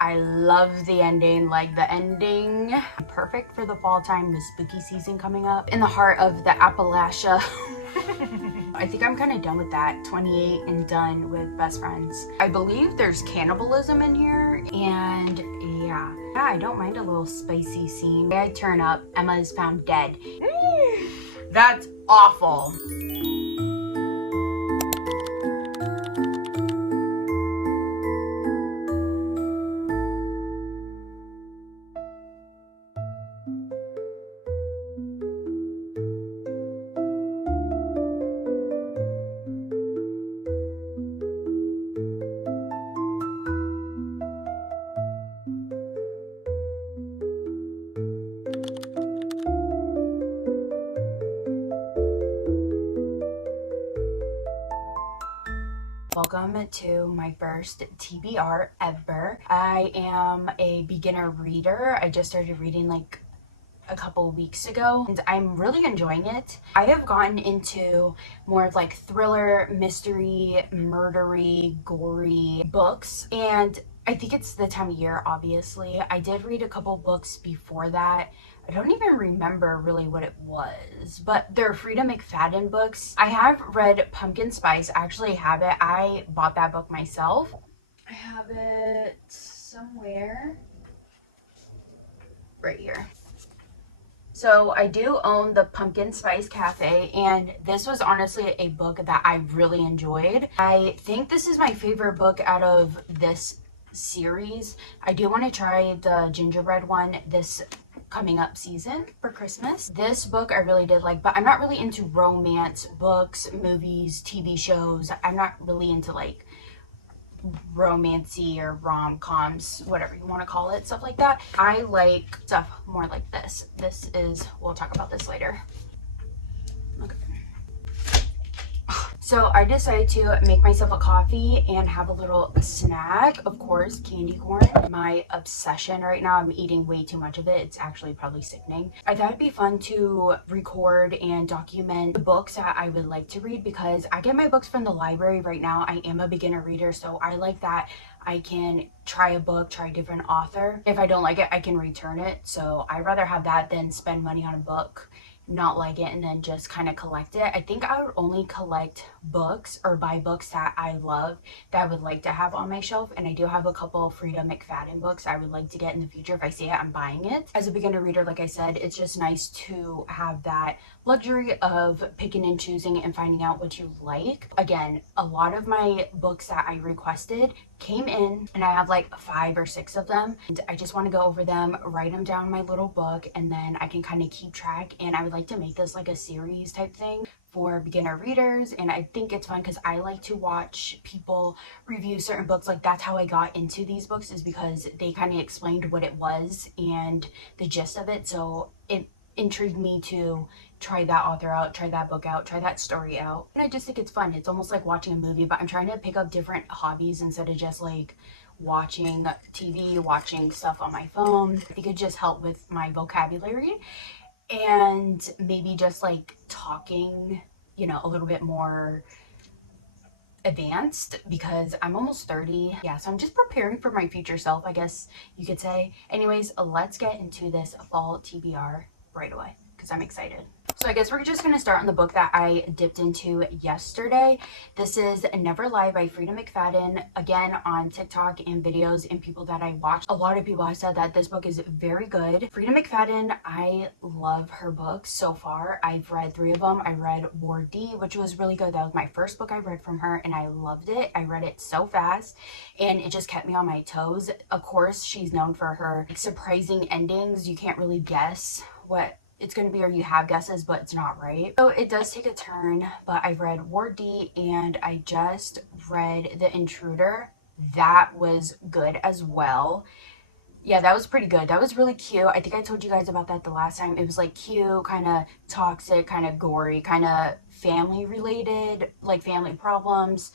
I love the ending. Like, the ending, perfect for the fall time, the spooky season coming up. In the heart of the Appalachia. I think I'm kind of done with that. 28 and done with Best Friends. I believe there's cannibalism in here, and yeah, I don't mind a little spicy scene. I turn up, Emma is found dead. That's awful. Welcome to my first TBR ever. I am a beginner reader. I just started reading like a couple weeks ago and I'm really enjoying it. I have gotten into more of like thriller, mystery, murdery, gory books, and I think it's the time of year. Obviously, I did read a couple books before that. I don't even remember really what it was, but they're Frida McFadden books. I have read Pumpkin Spice. I actually have it. I bought that book myself. I have it somewhere right here. So I do own the Pumpkin Spice Cafe, and this was honestly a book that I really enjoyed. I think this is my favorite book out of this series. I do want to try the gingerbread one this coming up season for Christmas. This book I really did like, but I'm not really into romance books, movies, TV shows. I'm not really into like romancy or rom-coms, whatever you want to call it, stuff like that. I like stuff more like this. This is, we'll talk about this later. Okay. So I decided to make myself a coffee and have a little snack. Of course, candy corn. My obsession right now. I'm eating way too much of it. It's actually probably sickening. I thought it'd be fun to record and document the books that I would like to read because I get my books from the library right now. I am a beginner reader, so I like that I can try a book, try a different author. If I don't like it, I can return it. So I'd rather have that than spend money on a book, not like it, and then just kind of collect it. I think I would only collect books or buy books that I love that I would like to have on my shelf. And I do have a couple of Frida McFadden books I would like to get in the future. If I see it, I'm buying it. As a beginner reader, like I said, it's just nice to have that luxury of picking and choosing and finding out what you like. Again, a lot of my books that I requested came in and I have like 5 or 6 of them, and I just want to go over them, write them down in my little book, and then I can kind of keep track. And I would like to make this like a series type thing for beginner readers, and I think it's fun because I like to watch people review certain books. Like, that's how I got into these books, is because they kind of explained what it was and the gist of it, so it intrigued me to try that author out, try that book out, try that story out. And I just think it's fun. It's almost like watching a movie, but I'm trying to pick up different hobbies instead of just like watching TV, watching stuff on my phone. I think it just helped with my vocabulary and maybe just like talking, you know, a little bit more advanced because I'm almost 30. Yeah, so I'm just preparing for my future self, I guess you could say. Anyways, let's get into this fall TBR right away because I'm excited. So I guess we're just going to start on the book that I dipped into yesterday. This is Never Lie by Frida McFadden. Again, on TikTok and videos and people that I watch, a lot of people have said that this book is very good. Frida McFadden, I love her books so far. I've read 3 of them. I read Ward D, which was really good. That was my first book I read from her and I loved it. I read it so fast and it just kept me on my toes. Of course, she's known for her surprising endings. You can't really guess what it's going to be, or you have guesses, but it's not right. So it does take a turn, but I've read Ward D and I just read The Intruder. That was good as well. Yeah, that was pretty good. That was really cute. I think I told you guys about that the last time. It was like cute, kind of toxic, kind of gory, kind of family related, like family problems.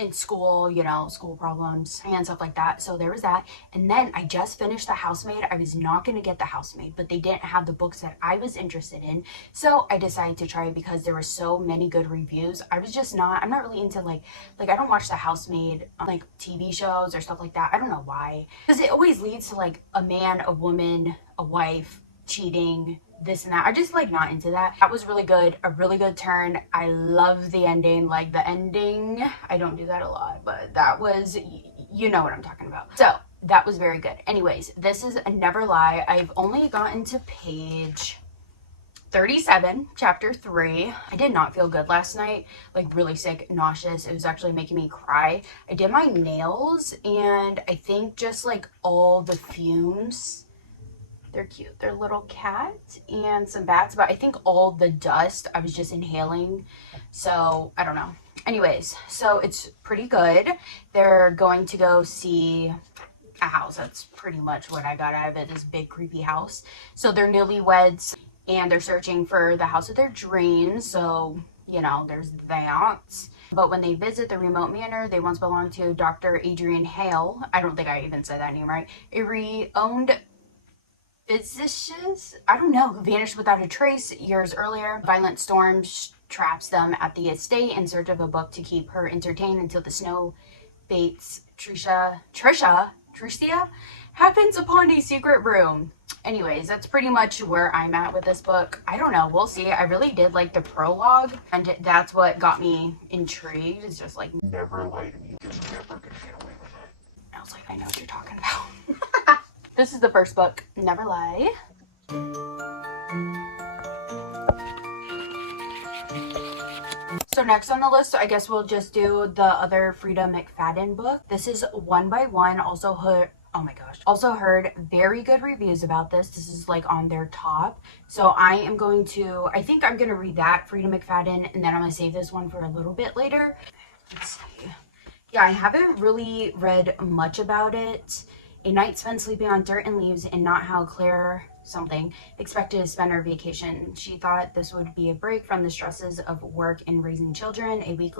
in school, you know, school problems and stuff like that. So there was that. And then I just finished The Housemaid. I was not going to get The Housemaid, but they didn't have the books that I was interested in. So I decided to try it because there were so many good reviews. I'm not really into like I don't watch The Housemaid on like TV shows or stuff like that. I don't know why. Because it always leads to like a man, a woman, a wife cheating, this and that. I just like not into that. That was really good, a really good turn. I love the ending. Like the ending, I don't do that a lot, but that was, you know what I'm talking about. So that was very good. Anyways, this is Never Lie. I've only gotten to page 37, chapter 3. I did not feel good last night, like really sick, nauseous. It was actually making me cry. I did my nails and I think just like all the fumes, they're cute. They're little cat and some bats, but I think all the dust I was just inhaling. So I don't know. Anyways, so it's pretty good. They're going to go see a house. That's pretty much what I got out of it, this big creepy house. So they're newlyweds and they're searching for the house of their dreams. So, you know, there's that. But when they visit the remote manor they once belonged to Dr. Adrian Hale, I don't think I even said that name right, a re-owned physicist, I don't know, who vanished without a trace years earlier. Violent storm traps them at the estate in search of a book to keep her entertained until the snow baits Tricia happens upon a secret room. Anyways, that's pretty much where I'm at with this book. I don't know, we'll see. I really did like the prologue and that's what got me intrigued. It's just like, never lie to me, you're never gonna get away with it. I was like, I know what you're talking about. This is the first book, Never Lie. So next on the list, I guess we'll just do the other Frida McFadden book. This is One by One. Also heard very good reviews about this. This is like on their top. So I think I'm going to read that, Frida McFadden, and then I'm going to save this one for a little bit later. Let's see. Yeah, I haven't really read much about it. A night spent sleeping on dirt and leaves and not how Claire expected to spend her vacation. She thought this would be a break from the stresses of work and raising children, a week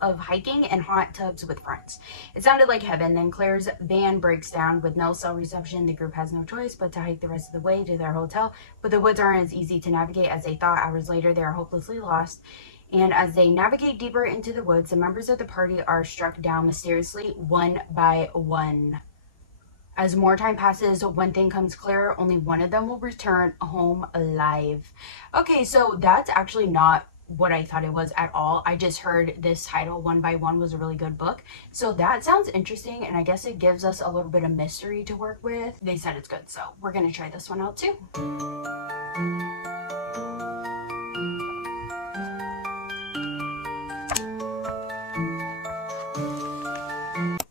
of hiking and hot tubs with friends. It sounded like heaven. Then Claire's van breaks down with no cell reception. The group has no choice but to hike the rest of the way to their hotel, but the woods aren't as easy to navigate as they thought. Hours later, they are hopelessly lost. And as they navigate deeper into the woods, the members of the party are struck down mysteriously, one by one. As more time passes, one thing comes clear: only one of them will return home alive. Okay, so that's actually not what I thought it was at all. I just heard this title, One by One, was a really good book. So that sounds interesting, and I guess it gives us a little bit of mystery to work with. They said it's good, so we're gonna try this one out too.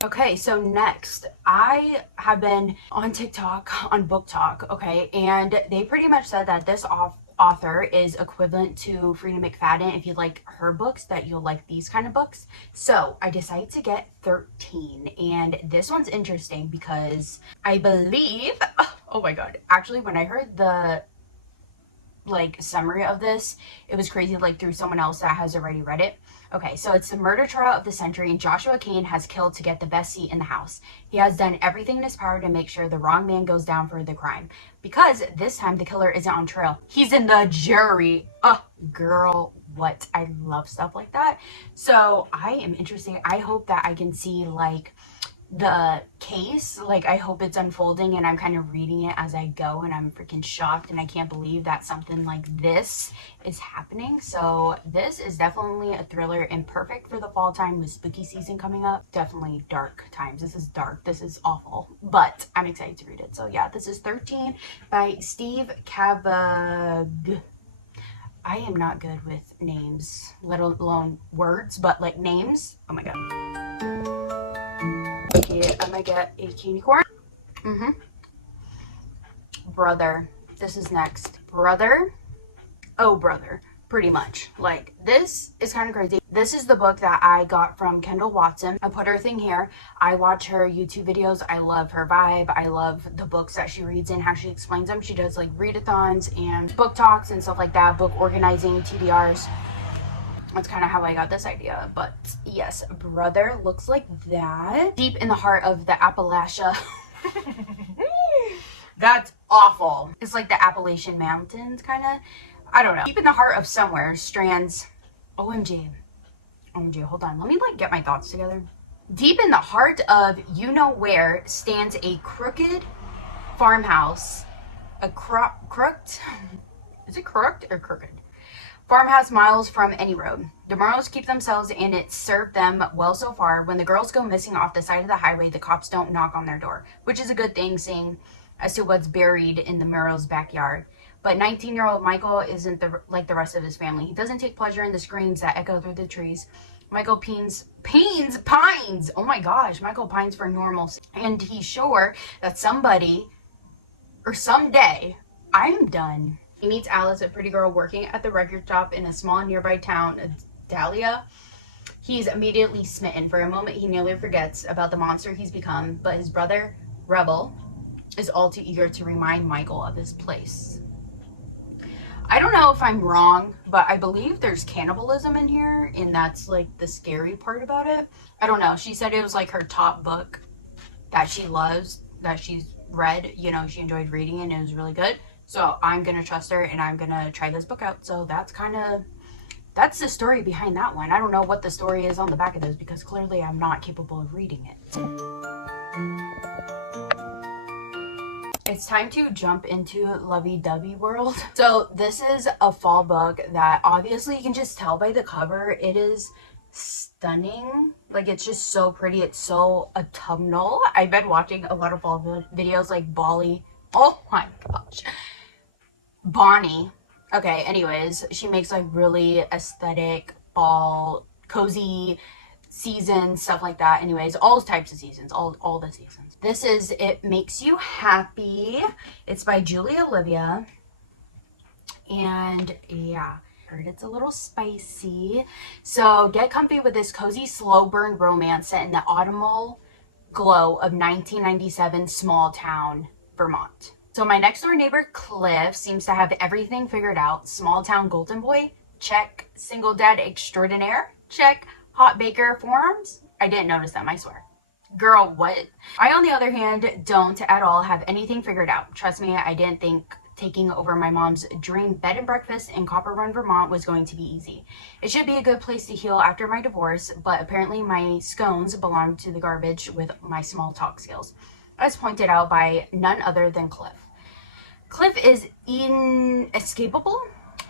Okay, so next, I have been on TikTok, on Book Talk, okay, and they pretty much said that this author is equivalent to Frida McFadden. If you like her books, that you'll like these kind of books. So I decided to get 13, and this one's interesting because I believe, oh my god, actually when I heard the summary of this, it was crazy, through someone else that has already read it. Okay, so it's the murder trial of the century, and Joshua Kane has killed to get the best seat in the house. He has done everything in his power to make sure the wrong man goes down for the crime, because this time the killer isn't on trial. He's in the jury. Oh, girl, what? I love stuff like that. So I am interested. I hope that I can see the case, I hope it's unfolding and I'm kind of reading it as I go, and I'm freaking shocked and I can't believe that something like this is happening. So this is definitely a thriller and perfect for the fall time with spooky season coming up. Definitely dark times. This is dark, this is awful, but I'm excited to read it. So yeah, this is 13 by Steve Kavag. I am not good with names, let alone words, but names, oh my god. Okay, I'm gonna get a candy corn. Brother. This is next. Brother. Oh, brother. Pretty much. This is kind of crazy. This is the book that I got from Kendall Watson. I put her thing here. I watch her YouTube videos. I love her vibe. I love the books that she reads and how she explains them. She does readathons and book talks and stuff like that. Book organizing, TBRs. That's kind of how I got this idea. But yes, brother looks like that. Deep in the heart of the Appalachia. That's awful. It's like the Appalachian Mountains, kind of. I don't know. Deep in the heart of somewhere strands. OMG. OMG, hold on. Let me like get my thoughts together. Deep in the heart of you know where stands a crooked farmhouse. A crooked? Is it crooked or crooked? Farmhouse miles from any road. The Morrows keep themselves and it served them well so far. When the girls go missing off the side of the highway, the cops don't knock on their door, which is a good thing seeing as to what's buried in the Morrows' backyard. But 19-year-old Michael isn't like the rest of his family. He doesn't take pleasure in the screams that echo through the trees. Michael pines. Oh my gosh, Michael pines for normalcy. And he's sure that somebody or someday I'm done. He meets Alice, a pretty girl working at the record shop in a small nearby town, Dahlia. He's immediately smitten. For a moment, he nearly forgets about the monster he's become, but his brother, Rebel, is all too eager to remind Michael of his place. I don't know if I'm wrong, but I believe there's cannibalism in here, and that's like the scary part about it. I don't know. She said it was like her top book that she loves, that she's read. You know, she enjoyed reading it, and it was really good. So I'm going to trust her and I'm going to try this book out. So that's the story behind that one. I don't know what the story is on the back of this because clearly I'm not capable of reading it. It's time to jump into lovey-dovey world. So this is a fall book that obviously you can just tell by the cover. It is stunning. Like, it's just so pretty. It's so autumnal. I've been watching a lot of fall videos like Bali. Oh my gosh. Bonnie. Okay, anyways, she makes like really aesthetic fall, cozy seasons, stuff like that. Anyways, all types of seasons, all the seasons. This is It Makes You Happy. It's by Julia Olivia. And yeah, heard it's a little spicy. So get comfy with this cozy slow burn romance set in the autumnal glow of 1997 small town Vermont. So my next door neighbor, Cliff, seems to have everything figured out. Small town golden boy, check. Single dad extraordinaire, check. Hot baker forearms? I didn't notice them, I swear. Girl, what? I, on the other hand, don't at all have anything figured out. Trust me, I didn't think taking over my mom's dream bed and breakfast in Copper Run, Vermont was going to be easy. It should be a good place to heal after my divorce, but apparently my scones belong to the garbage with my small talk skills, as pointed out by none other than Cliff. Cliff is inescapable.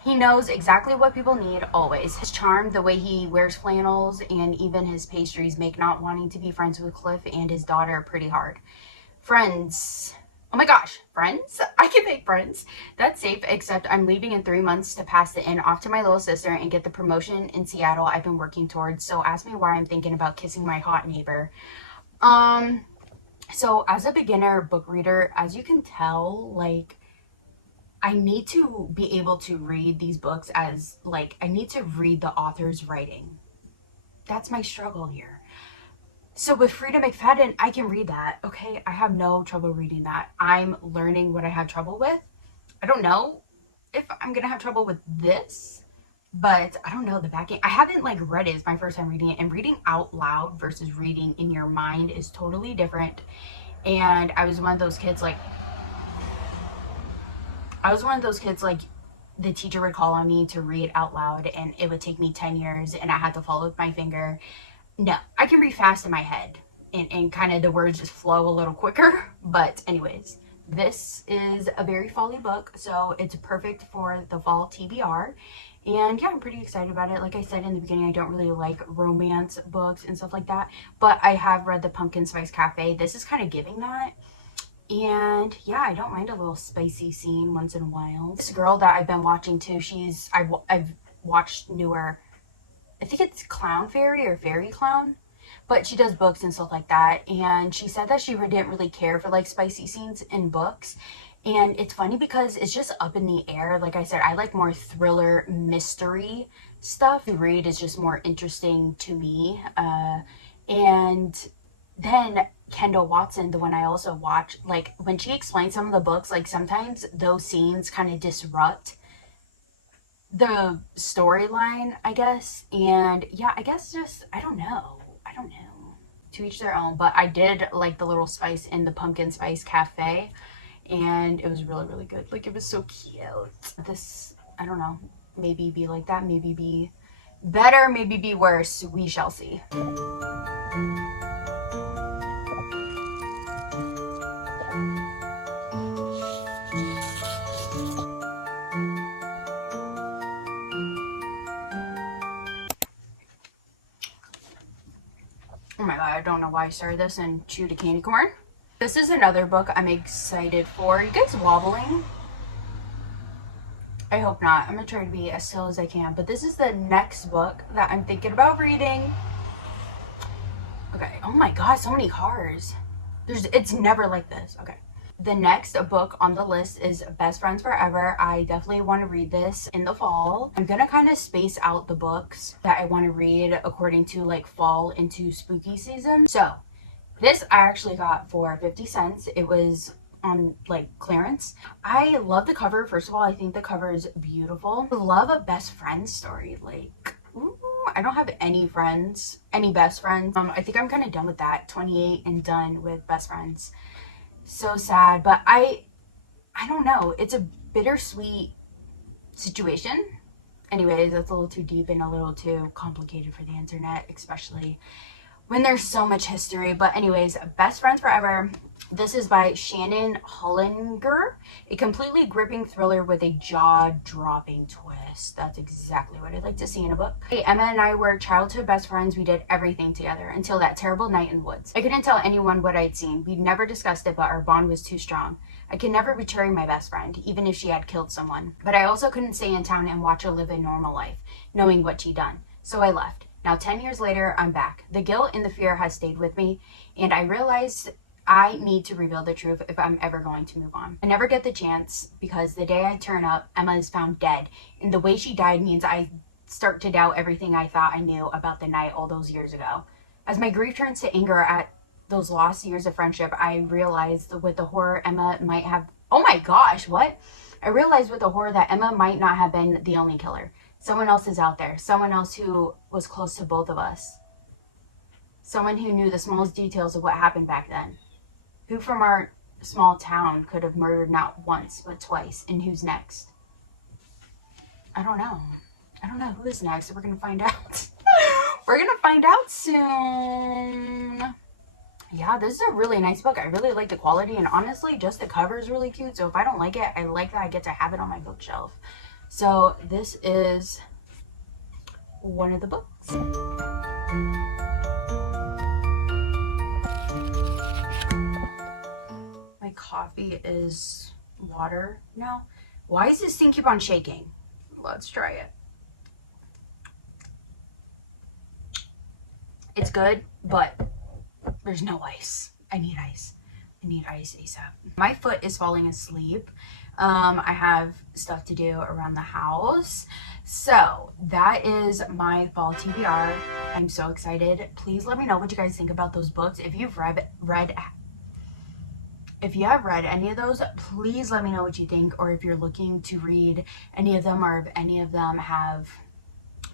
He knows exactly what people need, always. His charm, the way he wears flannels, and even his pastries make not wanting to be friends with Cliff and his daughter pretty hard. Friends. Oh my gosh, friends? I can make friends. That's safe, except I'm leaving in 3 months to pass the inn off to my little sister and get the promotion in Seattle I've been working towards. So ask me why I'm thinking about kissing my hot neighbor. So as a beginner book reader, as you can tell, like, I need to be able to read these books as, like, I need to read the author's writing. That's my struggle here. So with Frida McFadden, I can read that, okay? I have no trouble reading that. I'm learning what I have trouble with. I don't know if I'm gonna have trouble with this, but I don't know, the backing. I haven't, like, read it. It's my first time reading it, and reading out loud versus reading in your mind is totally different. And I was one of those kids, like, the teacher would call on me to read out loud and it would take me 10 years and I had to follow with my finger. No, I can read fast in my head and kind of the words just flow a little quicker. But anyways, this is a very fall-y book, so it's perfect for the fall TBR. And yeah, I'm pretty excited about it. Like I said in the beginning, I don't really like romance books and stuff like that, but I have read the Pumpkin Spice Cafe. This is kind of giving that. And yeah, I don't mind a little spicy scene once in a while. This girl that I've been watching too, I've watched newer, I think it's Clown Fairy or Fairy Clown, but she does books and stuff like that. And she said that she didn't really care for like spicy scenes in books. And it's funny because it's just up in the air. Like I said, I like more thriller mystery stuff. To read is just more interesting to me. And then Kendall Watson, the one I also watch, like when she explains some of the books, like sometimes those scenes kind of disrupt the storyline, I guess. And yeah, I guess just, I don't know. I don't know. To each their own. But I did like the little spice in the pumpkin spice cafe. And it was really, really good. Like, it was so cute. This, I don't know. Maybe be like that. Maybe be better. Maybe be worse. We shall see. Oh my god, I don't know why I started this and chewed a candy corn. This is another book I'm excited for. Are you guys wobbling? I hope not. I'm gonna try to be as still as I can. But this is the next book that I'm thinking about reading. Okay. Oh my god, so many cars. It's never like this. Okay. The next book on the list is Best Friends Forever. I definitely want to read this in the fall. I'm gonna kind of space out the books that I want to read according to like fall into spooky season. So this I actually got for 50 cents. It was on like clearance. I love the cover. First of all, I think the cover is beautiful. I love a best friend story. Like, ooh, I don't have any friends, any best friends. I think I'm kind of done with that. 28 and done with best friends. So sad, but I don't know. It's a bittersweet situation. Anyways, that's a little too deep and a little too complicated for the internet, especially when there's so much history. But anyways, Best Friends Forever. This is by Shannon Hollinger, a completely gripping thriller with a jaw-dropping twist. That's exactly what I'd like to see in a book. Hey, Emma and I were childhood best friends. We did everything together until that terrible night in the woods. I couldn't tell anyone what I'd seen. We'd never discussed it, but our bond was too strong. I could never betray my best friend, even if she had killed someone. But I also couldn't stay in town and watch her live a normal life, knowing what she'd done. So I left. Now, 10 years later, I'm back. The guilt and the fear has stayed with me, and I realized I need to reveal the truth if I'm ever going to move on. I never get the chance because the day I turn up, Emma is found dead, and the way she died means I start to doubt everything I thought I knew about the night all those years ago. As my grief turns to anger at those lost years of friendship, I realized with the horror Emma might have... Oh my gosh, what? I realized with the horror that Emma might not have been the only killer. Someone else is out there. Someone else who was close to both of us. Someone who knew the smallest details of what happened back then. Who from our small town could have murdered not once, but twice? And who's next? I don't know. I don't know who is next. We're going to find out. We're going to find out soon. Yeah, this is a really nice book. I really like the quality. And honestly, just the cover is really cute. So if I don't like it, I like that I get to have it on my bookshelf. So this is one of the books. My coffee is water now. Why does this thing keep on shaking? Let's try it. It's good, but there's no ice. I need ice. I need ice ASAP. My foot is falling asleep. I have stuff to do around the house. So that is my fall TBR. I'm so excited. Please let me know what you guys think about those books. If you've if you have read any of those, please let me know what you think, or if you're looking to read any of them, or if any of them have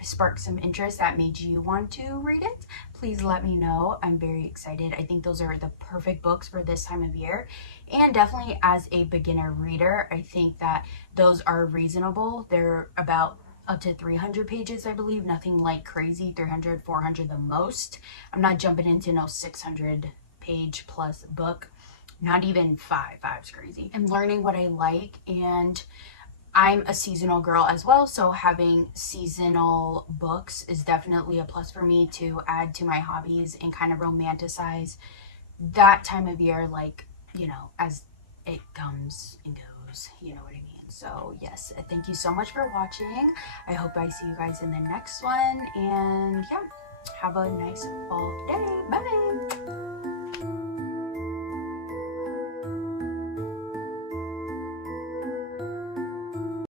sparked some interest that made you want to read it, please let me know. I'm very excited. I think those are the perfect books for this time of year, and definitely as a beginner reader, I think that those are reasonable. They're about up to 300 pages, I believe. Nothing like crazy. 300, 400 the most. I'm not jumping into no 600 page plus book. Not even five. Five's crazy. I'm learning what I like, and I'm a seasonal girl as well, so having seasonal books is definitely a plus for me to add to my hobbies and kind of romanticize that time of year, like, you know, as it comes and goes, you know what I mean? So yes, thank you so much for watching. I hope I see you guys in the next one, and yeah, have a nice fall day. Bye.